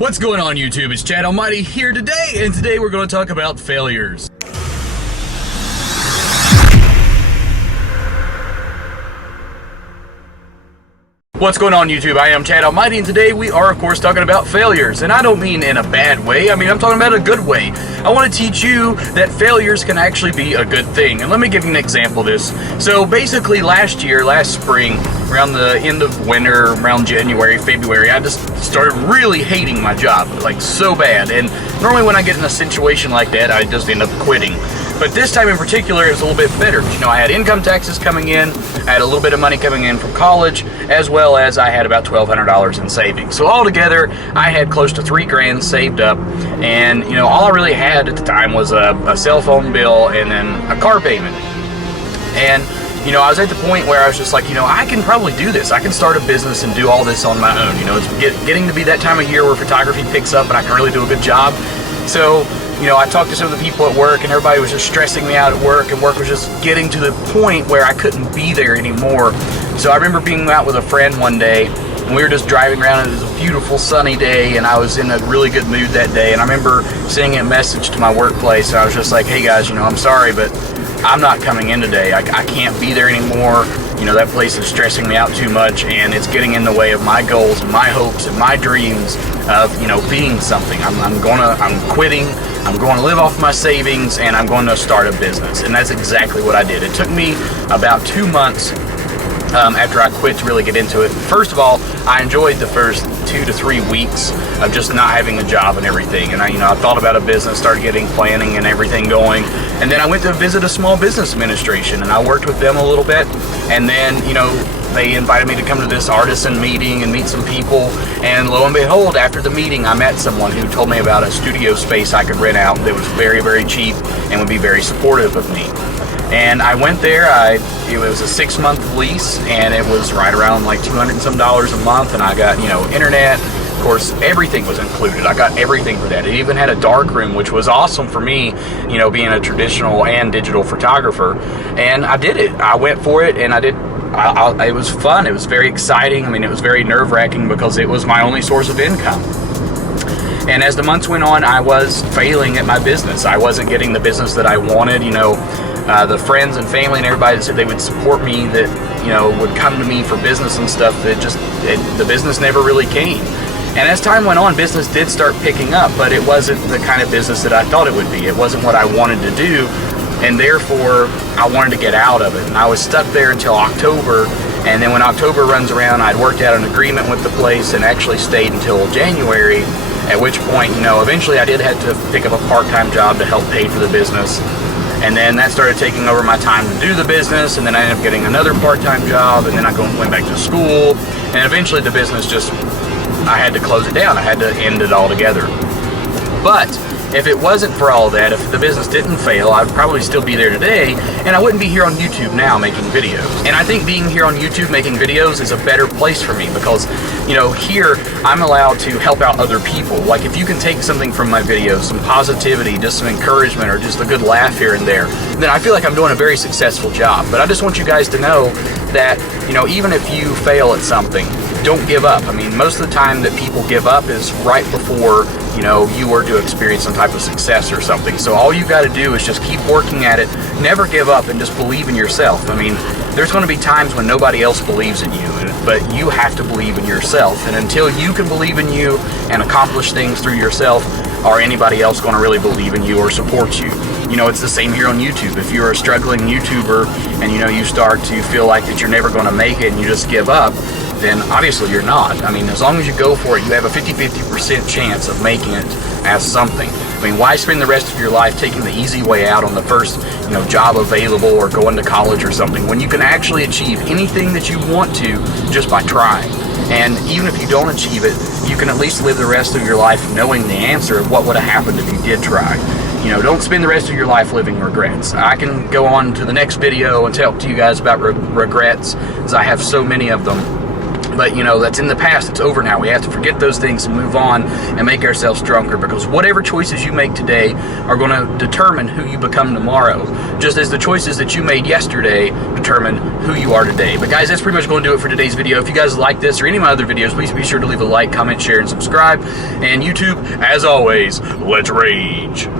What's going on, YouTube? It's Chadalmighty here today, and today we're going to talk about failures. What's going on, YouTube? I am Chadalmighty, and today we are, of course, talking about failures. And I don't mean in a bad way. I mean, I'm talking about a good way. I want to teach you that failures can actually be a good thing. And let me give you an example of this. So basically last spring, around the end of winter, around January, February, I just started really hating my job, like so bad. And normally when I get in a situation like that, I just end up quitting. But this time in particular, it was a little bit better. You know, I had income taxes coming in, I had a little bit of money coming in from college, as well as I had about $1,200 in savings. So altogether, I had close to $3,000 saved up, and you know, all I really had at the time was a cell phone bill and then a car payment. And you know, I was at the point where I was just like, you know, I can probably do this. I can start a business and do all this on my own. You know, it's getting to be that time of year where photography picks up and I can really do a good job. So, you know, I talked to some of the people at work, and everybody was just stressing me out at work, and work was just getting to the point where I couldn't be there anymore. So I remember being out with a friend one day, and we were just driving around, and it was a beautiful sunny day, and I was in a really good mood that day. And I remember sending a message to my workplace, and I was just like, hey guys, you know, I'm sorry, but I'm not coming in today. I can't be there anymore. You know, that place is stressing me out too much, and it's getting in the way of my goals and my hopes and my dreams of, you know, being something. I'm quitting. I'm going to live off my savings, and I'm going to start a business. And that's exactly what I did. It took me about 2 months after I quit to really get into it. First of all, I enjoyed the first 2 to 3 weeks of just not having a job and everything. And I thought about a business, started getting planning and everything going. And then I went to visit a small business administration, and I worked with them a little bit. And then, you know, they invited me to come to this artisan meeting and meet some people. And lo and behold, after the meeting, I met someone who told me about a studio space I could rent out that was very, very cheap and would be very supportive of me. And I went there. It was a 6-month lease, and it was right around like $200 and some a month. And I got, you know, internet. Of course, everything was included. I got everything for that. It even had a dark room, which was awesome for me, you know, being a traditional and digital photographer. And I did it. I went for it, and I did. It was fun. It was very exciting. I mean, it was very nerve-wracking because it was my only source of income. And as the months went on, I was failing at my business. I wasn't getting the business that I wanted. You know, the friends and family and everybody that said they would support me, that, you know, would come to me for business and stuff, the business never really came. And as time went on, business did start picking up, but it wasn't the kind of business that I thought it would be. It wasn't what I wanted to do, and therefore I wanted to get out of it. And I was stuck there until October, and then when October runs around, I'd worked out an agreement with the place and actually stayed until January, at which point, you know, eventually I did have to pick up a part-time job to help pay for the business. And then that started taking over my time to do the business, and then I ended up getting another part-time job, and then I went back to school, and eventually the business just, I had to close it down. I had to end it all together. But if it wasn't for all that, if the business didn't fail, I'd probably still be there today, and I wouldn't be here on YouTube now making videos. And I think being here on YouTube making videos is a better place for me because, you know, here I'm allowed to help out other people. Like, if you can take something from my videos, some positivity, just some encouragement, or just a good laugh here and there, then I feel like I'm doing a very successful job. But I just want you guys to know that, you know, even if you fail at something, don't give up. I mean, most of the time that people give up is right before, you know, you were to experience some type of success or something. So all you got to do is just keep working at it, never give up, and just believe in yourself. I mean, there's going to be times when nobody else believes in you, but you have to believe in yourself. And until you can believe in you and accomplish things through yourself, are anybody else going to really believe in you or support you? You know, it's the same here on YouTube. If you're a struggling YouTuber and, you know, you start to feel like that you're never going to make it and you just give up, then obviously you're not. I mean, as long as you go for it, you have a 50-50% chance of making it as something. I mean, why spend the rest of your life taking the easy way out on the first, you know, job available or going to college or something when you can actually achieve anything that you want to just by trying? And even if you don't achieve it, you can at least live the rest of your life knowing the answer of what would have happened if you did try. You know, don't spend the rest of your life living regrets. I can go on to the next video and talk to you guys about regrets, as I have so many of them. But, you know, that's in the past. It's over now. We have to forget those things and move on and make ourselves stronger, because whatever choices you make today are going to determine who you become tomorrow, just as the choices that you made yesterday determine who you are today. But guys, that's pretty much going to do it for today's video. If you guys like this or any of my other videos, please be sure to leave a like, comment, share, and subscribe. And YouTube, as always, let's rage.